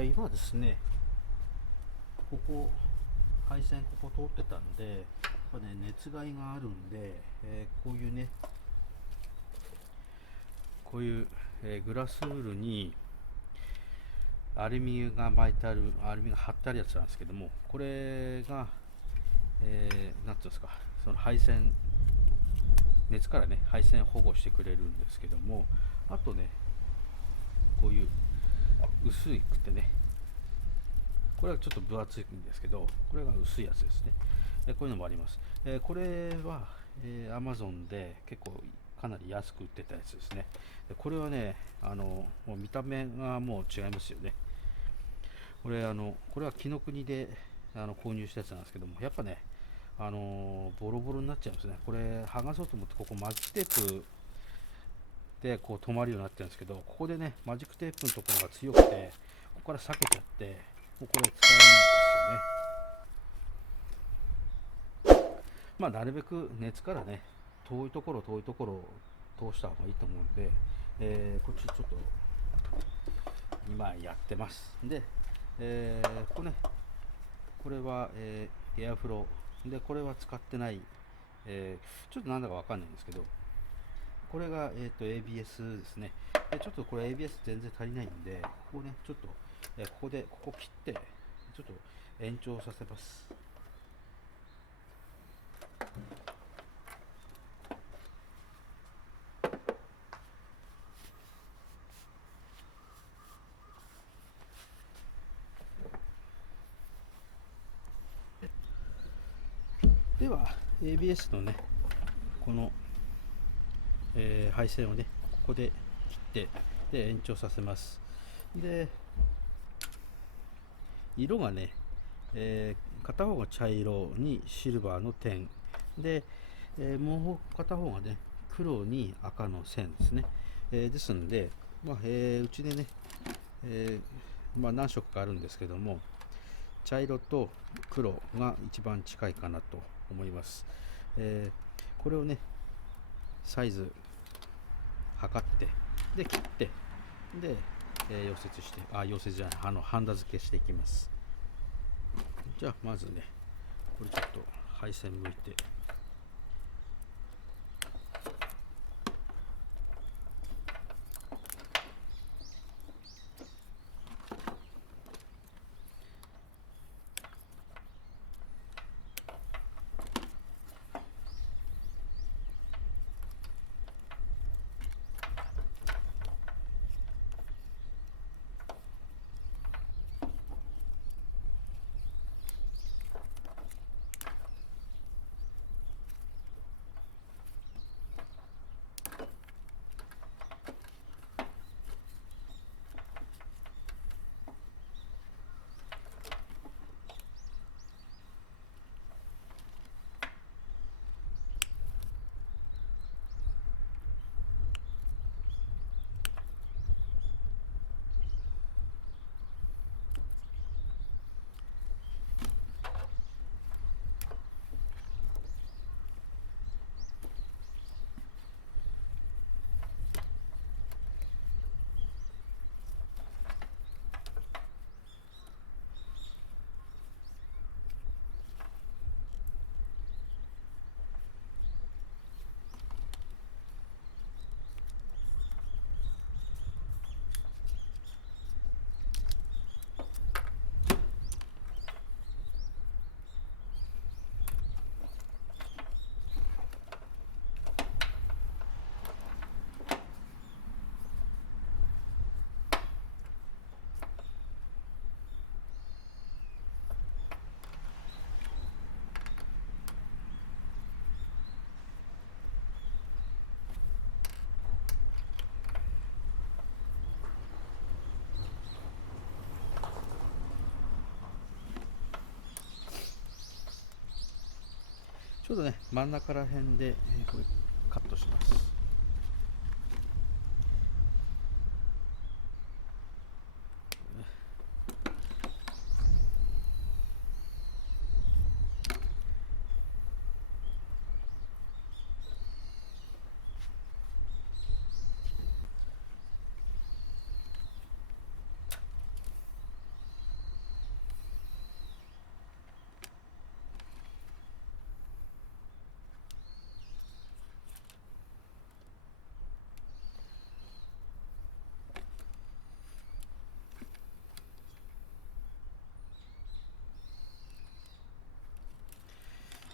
今ですね、ここ、配線ここ通ってたんで、やっぱね、熱害があるんで、こういうね、こういう、グラスウールにアルミが巻いてある、アルミが貼ってあるやつなんですけども、これが、なんていうんですか、その配線、熱からね、配線保護してくれるんですけども、あとね、こういう薄くてね、これはちょっと分厚いんですけど、これが薄いやつですね。こういうのもあります。これは、Amazon で結構かなり安く売ってたやつですね。これはね、もう見た目がもう違いますよね。これは紀ノ国で購入したやつなんですけども、やっぱね、ボロボロになっちゃうんですね。これ剥がそうと思って、ここマジックテープでこう止まるようになってるんですけど、ここでね、マジックテープのところが強くて、ここから裂けちゃって、もうこれ使えないんですよね。まあ、なるべく熱からね、遠いところを通した方がいいと思うんで、こっちちょっと今やってます。で、ここね、これは、エアフローで、これは使ってない、ちょっとなんだかわかんないんですけど、これが、ABS ですね。ちょっとこれ ABS 全然足りないんで、ここね、ちょっと、ここ切って、ちょっと延長させます。では、ABS のね、この、配線をね、ここで切って、で延長させます。で、色がね、片方が茶色にシルバーの点で、もう片方がね、黒に赤の線ですね。ですので、まあうちでね、まあ、何色かあるんですけども、茶色と黒が一番近いかなと思います。これをね、サイズ測って、で切って、で、溶接して、溶接じゃない、ハンダ付けしていきます。じゃあまずね、これちょっと配線向いて、ちょうどね、真ん中ら辺で、これカットします。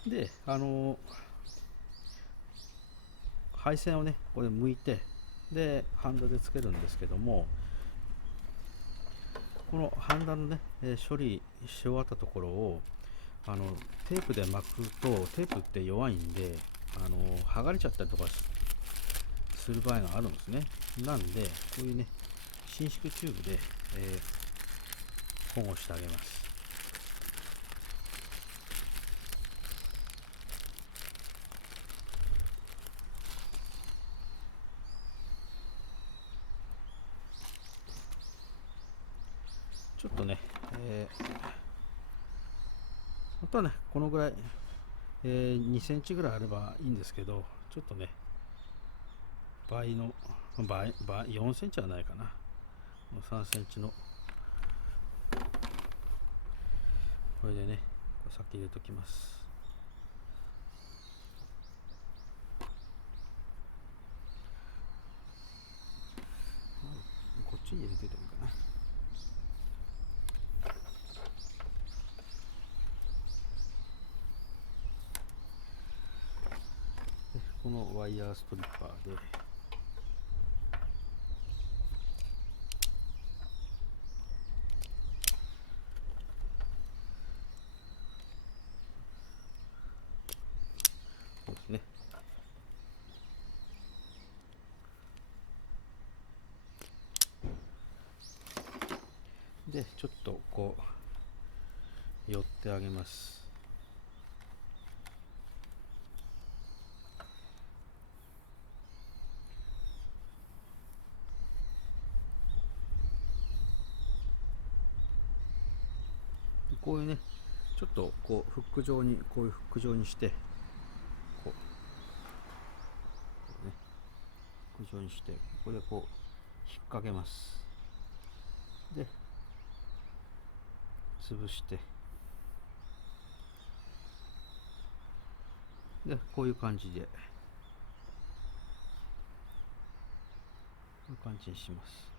で、配線をね、これ剥いて、で、ハンダでつけるんですけども、このハンダのね、処理し終わったところを、テープで巻くと、テープって弱いんで、剥がれちゃったりとかする場合があるんですね。なんで、こういうね、伸縮チューブで、保護してあげます。ちょっとね、本当はね、このぐらい、2センチぐらいあればいいんですけど、ちょっとね、4センチはないかな。3センチの、これでね、これ先入れときます。こっちに入れててもいいかな。でこのワイヤーストリッパーで、そうですね。で、ちょっとこう、寄ってあげます。こういうね、ちょっとこうフック状に、こういうフック状にして、こう、ね、フック状にして、ここでこう、引っ掛けます。で、潰して、で、こういう感じで、こういう感じにします。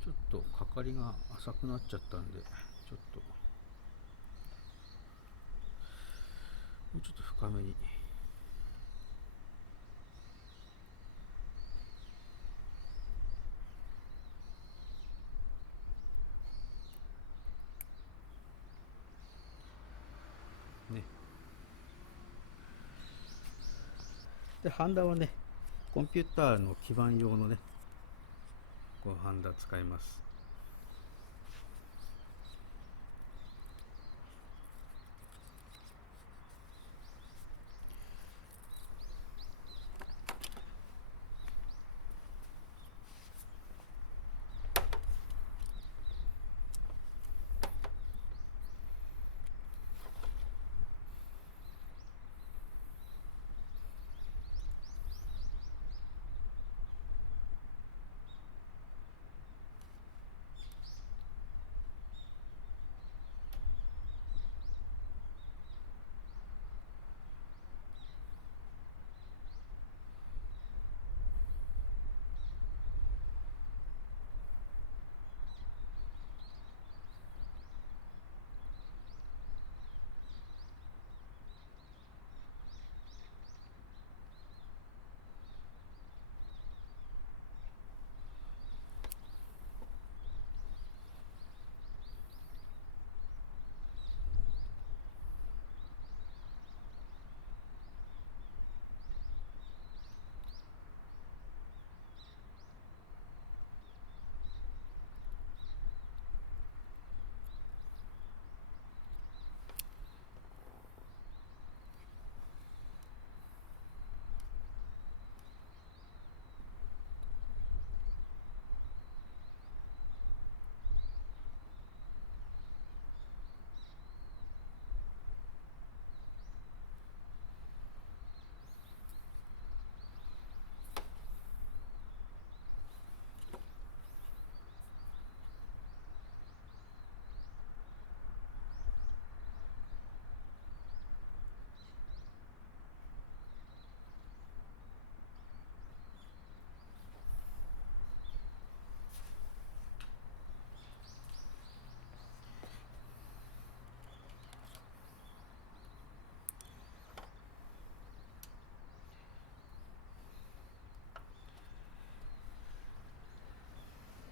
ちょっとかかりが浅くなっちゃったんで、ちょっと、もうちょっと深めに。ね。で、ハンダはね、コンピューターの基板用のね、こうハンダ使います。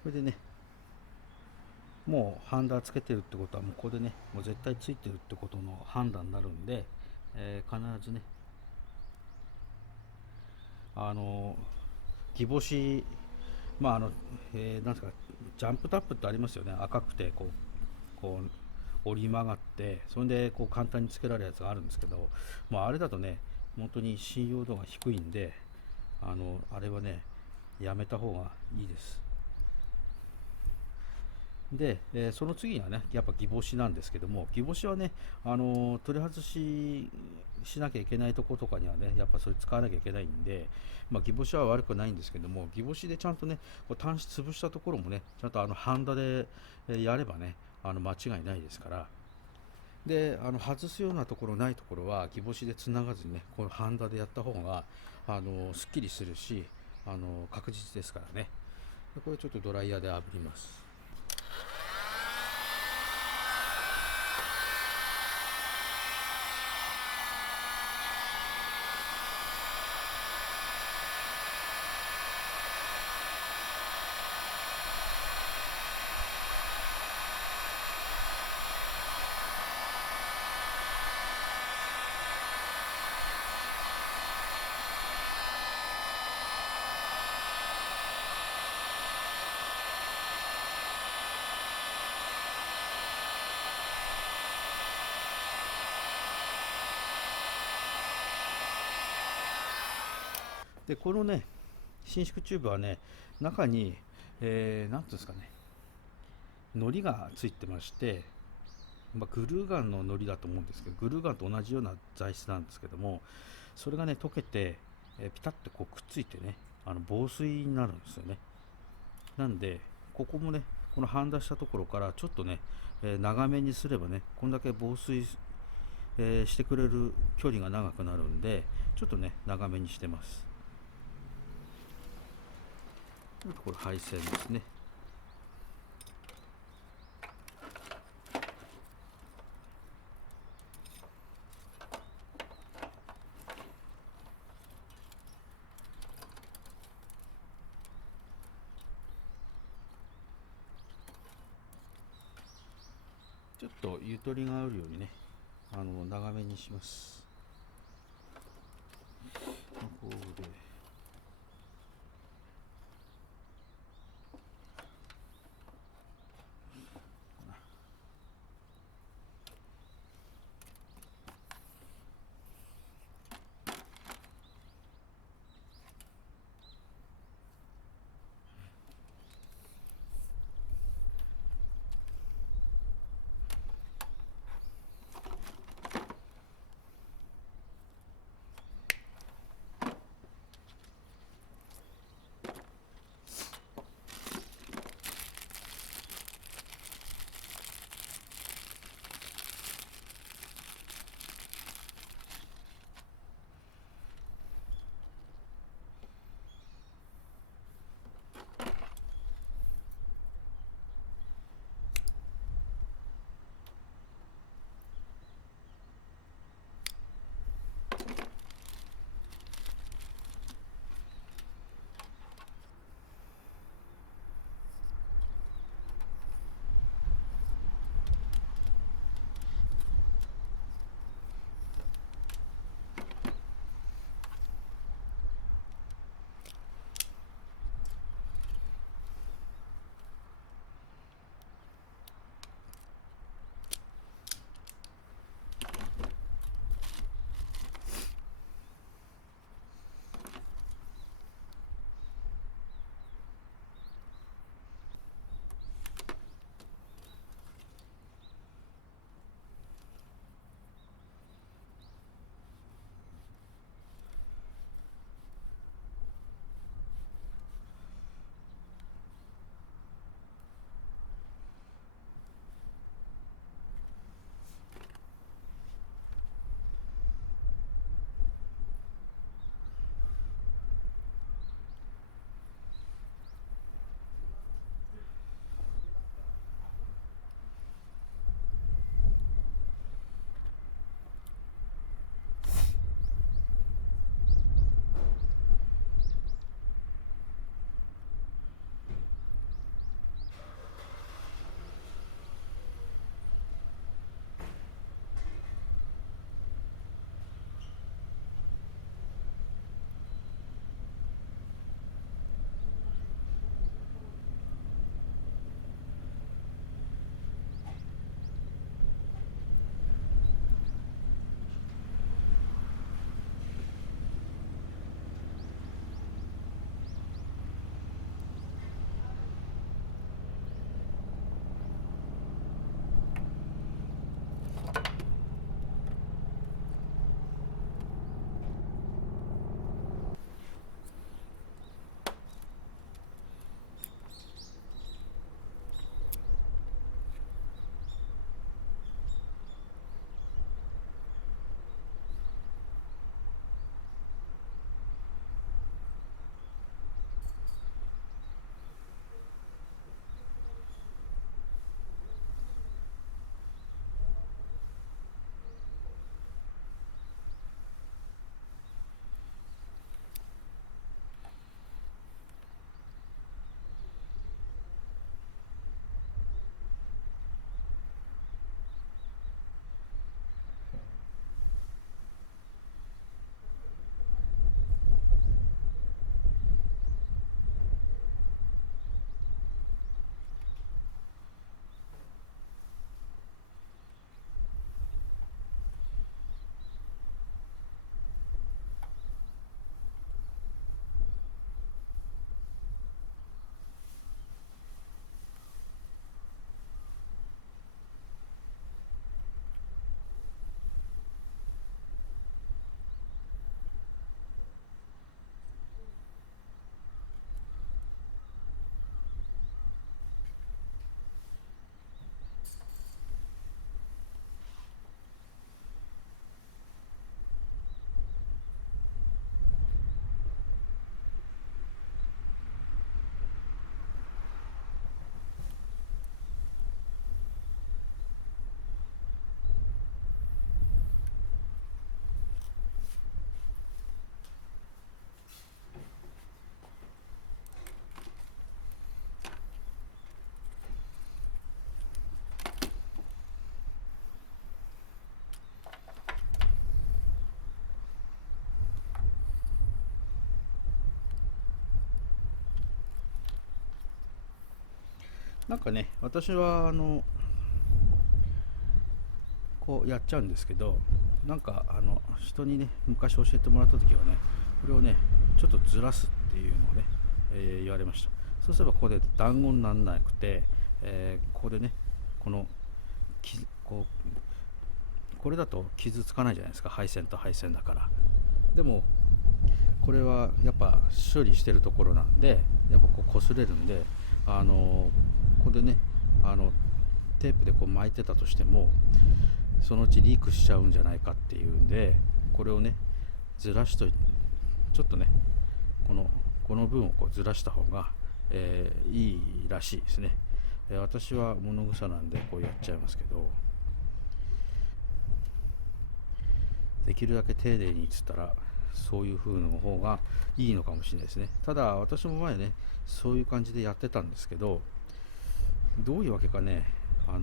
れでね、もうハンダーつけてるってことは、もうここでね、もう絶対ついてるってことの判断になるんで、必ずね、あのギボシ、まあなんですか、ジャンプタップってありますよね。赤くてこう折り曲がって、それでこう簡単につけられるやつがあるんですけど、まあ、あれだとね、本当に信用度が低いんで、あれはね、やめた方がいいです。で、その次はね、やっぱギボシなんですけども、ギボシはね、取り外しなきゃいけないところとかにはね、やっぱそれ使わなきゃいけないんで、まあ、ギボシは悪くないんですけども、ギボシでちゃんとね、こう端子潰したところもね、ちゃんとハンダでやればね、間違いないですから。で、外すようなところないところは、ギボシでつながずにね、このハンダでやった方が、すっきりするし、確実ですからね。これちょっとドライヤーで炙ります。で、このね、伸縮チューブはね、中に、なんていうんですかね、糊がついてまして、まあ、グルーガンの糊だと思うんですけど、グルーガンと同じような材質なんですけども、それがね、溶けて、ピタッとこうくっついてね、防水になるんですよね。なんで、ここもね、この半出したところからちょっとね、長めにすればね、こんだけ防水、してくれる距離が長くなるんで、ちょっとね、長めにしてます。これ配線ですね。ちょっとゆとりがあるようにね、長めにします。こうで、なんかね、私はこうやっちゃうんですけど、なんか人にね昔教えてもらった時はね、これをねちょっとずらすっていうのをね、言われました。そうすればここで団子にならなくて、ここでねこのこれだと傷つかないじゃないですか、配線と配線だから。でもこれはやっぱ処理してるところなんで、やっぱこう擦れるんで、ここでねテープでこう巻いてたとしてもそのうちリークしちゃうんじゃないかっていうんで、これをねずらしといて、ちょっとねこの分をこうずらした方が、いいらしいですね。私は物草なんでこうやっちゃいますけど、できるだけ丁寧にっつったらそういう風の方がいいのかもしれないですね。ただ私も前ねそういう感じでやってたんですけど、どういうわけかね、あ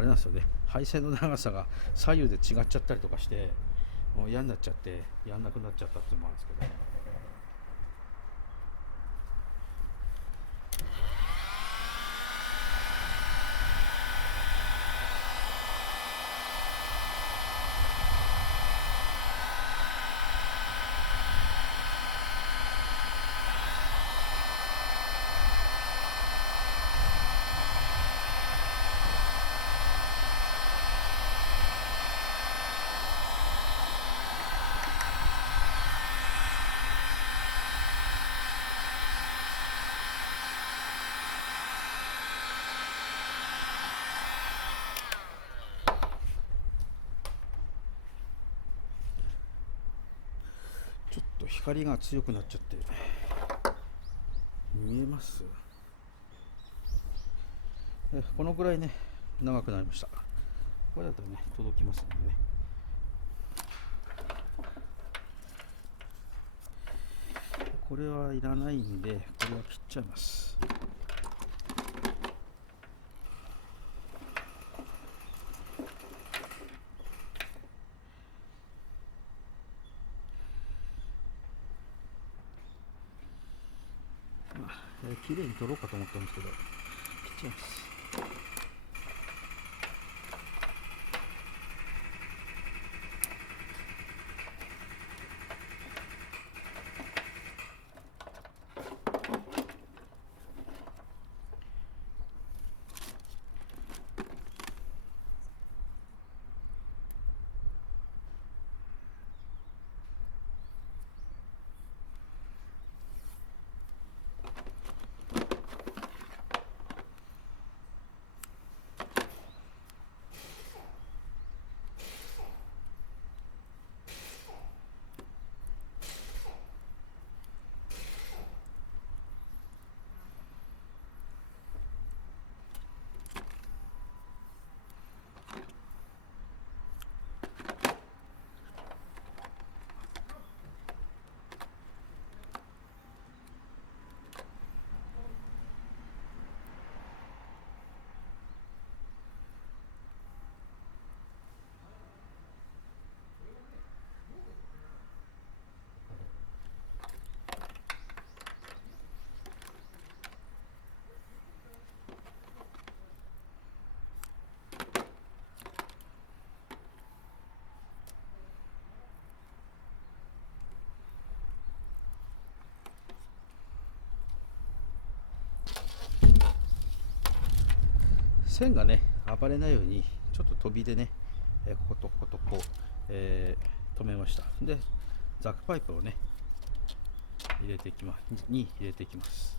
れなんですよね、配線の長さが左右で違っちゃったりとかして、もう嫌になっちゃってやんなくなっちゃったっていうのもあるんですけど、ちょっと光が強くなっちゃって見えます。このぐらいね長くなりました。これだとね届きますのでね、これはいらないんでこれは切っちゃいます。綺麗に取ろうかと思ったんですけど切っちゃいます。線がね暴れないようにちょっと飛びでね、こことこことこう、止めました。でザックパイプをね入れていきます。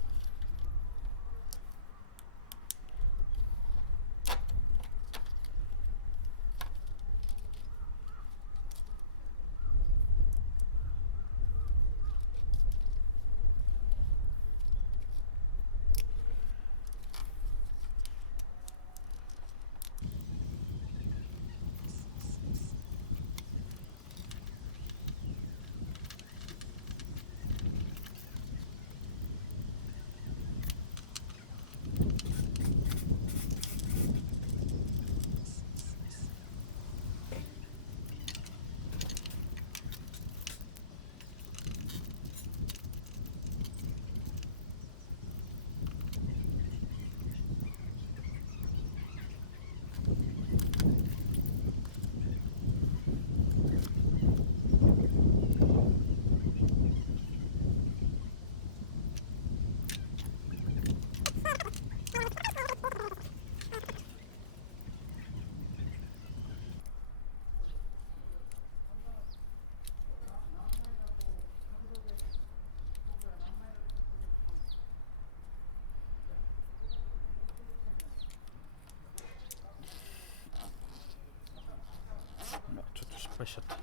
しちゃった。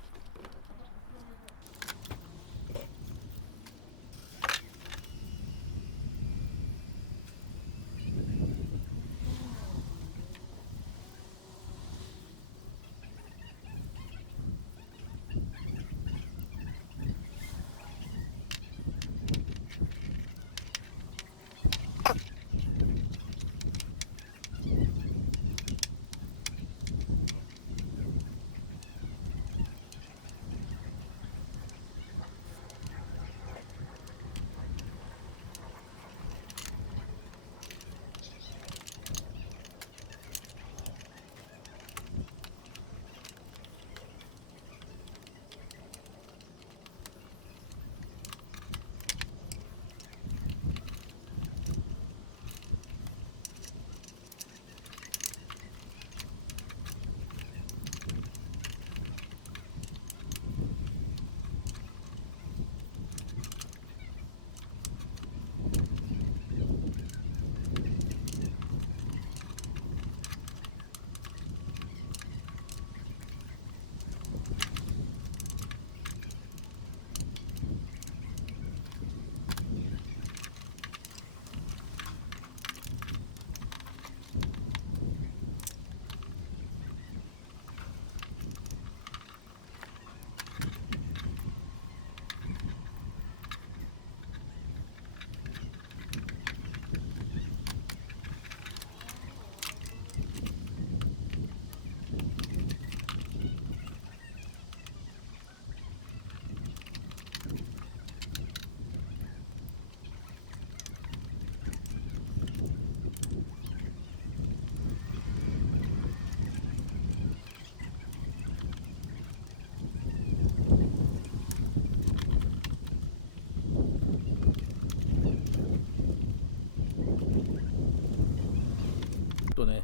とね、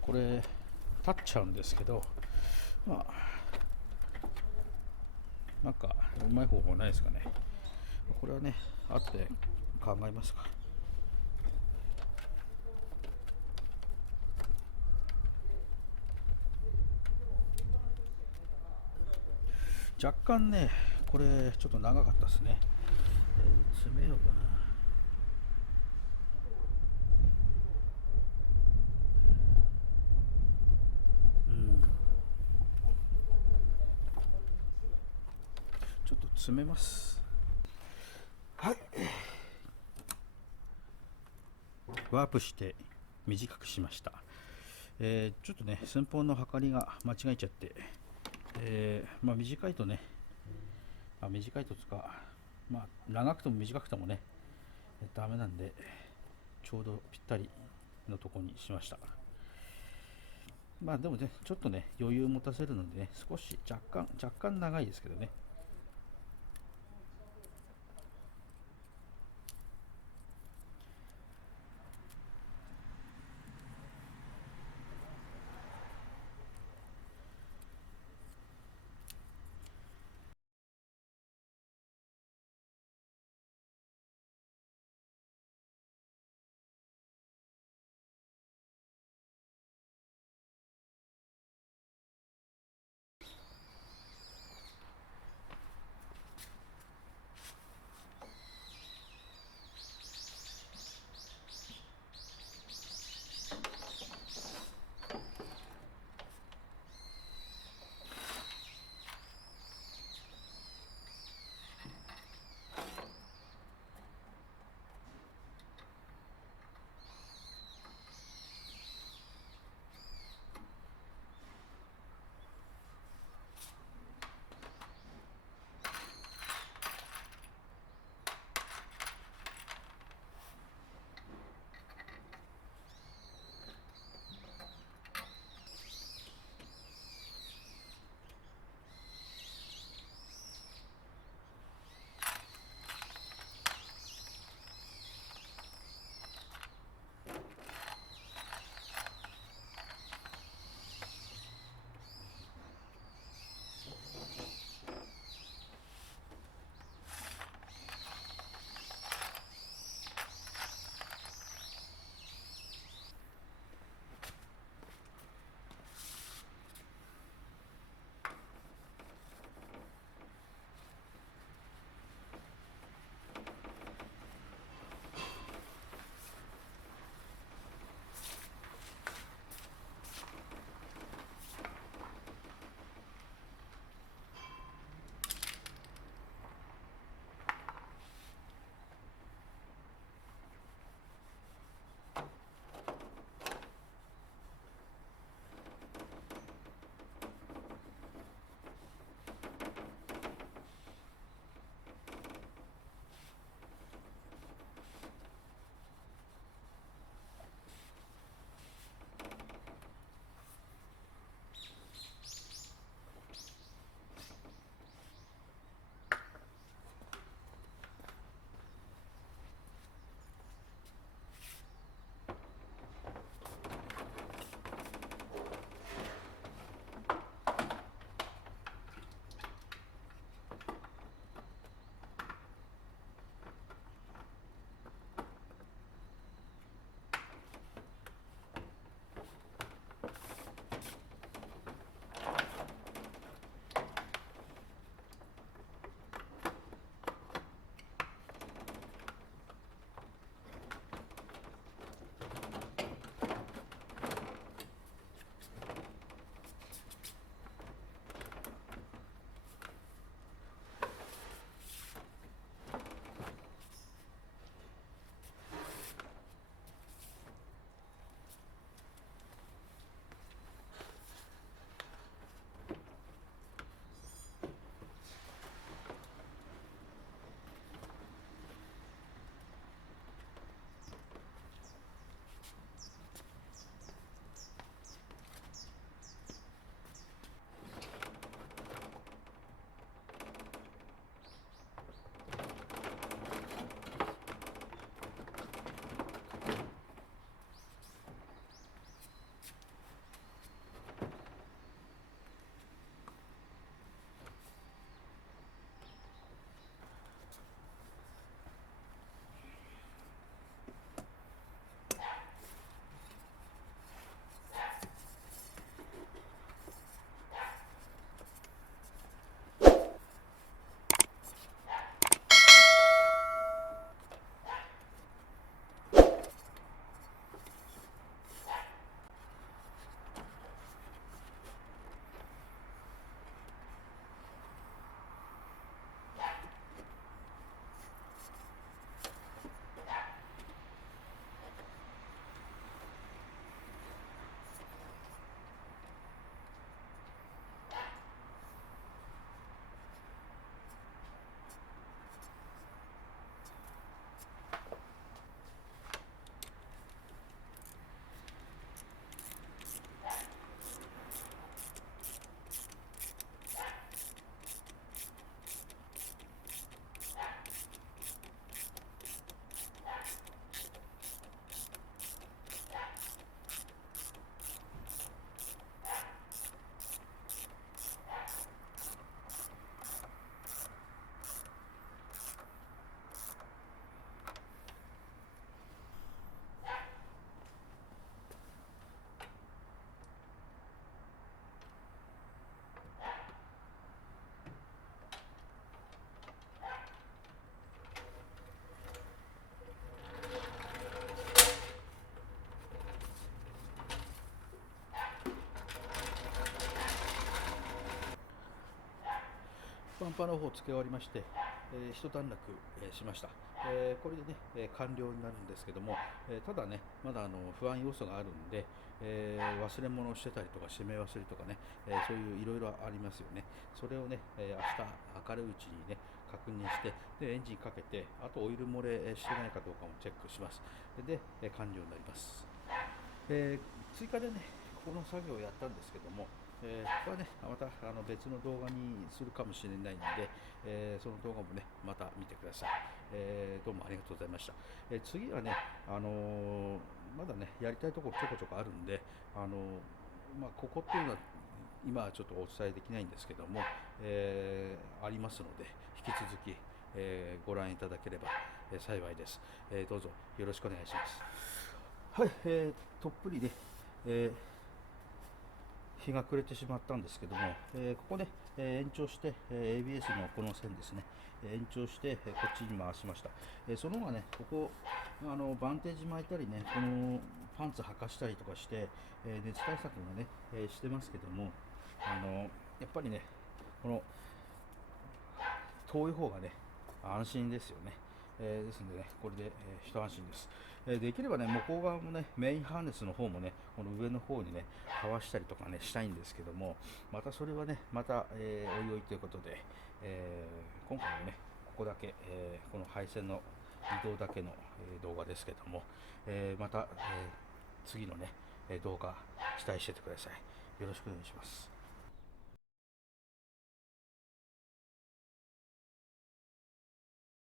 これ立っちゃうんですけど、まあなんかうまい方法ないですかね。これはね、後で考えますか。若干ね、これちょっと長かったですね。詰めようかな。うん、ちょっと詰めます。はい。ワープして短くしました。ちょっとね、寸法の測りが間違えちゃって、短いとね、短いとつか、長くても短くてもね、ダメなんで、ちょうどぴったりのとこにしました。でもね、ちょっとね、余裕を持たせるのでね、少し若干長いですけどね。バンパーの方を付け終わりまして、一段落、しました。これでね、完了になるんですけども、ただね、まだ不安要素があるんで、忘れ物をしてたりとか、締め忘れとかね、そういういろいろありますよね。それをね、明日明るいうちにね、確認して、でエンジンかけて、あとオイル漏れしてないかどうかもチェックします。で、完了になります。追加でね、この作業をやったんですけども、ここはね、また別の動画にするかもしれないんで、その動画もね、また見てください。どうもありがとうございました。次はね、まだね、やりたいところちょこちょこあるんで、ここっていうのは、今はちょっとお伝えできないんですけども、ありますので、引き続き、ご覧いただければ、幸いです。どうぞよろしくお願いします。はい、とっぷりね、日が暮れてしまったんですけども、ここね、延長して、ABS のこの線ですね、延長して、こっちに回しました。その方がね、ここ、バンテージ巻いたりね、このパンツ履かしたりとかして、熱対策もね、してますけども、やっぱりね、この遠い方がね、安心ですよね。ですのでね、これで、一安心です。できればね、向こう側もね、メインハーネスの方もね、この上の方にね、はわしたりとかね、したいんですけども、またそれはね、また、おいおいということで、今回はね、ここだけ、この配線の移動だけの、動画ですけども、また、次のね、動画、期待しててください。よろしくお願いします。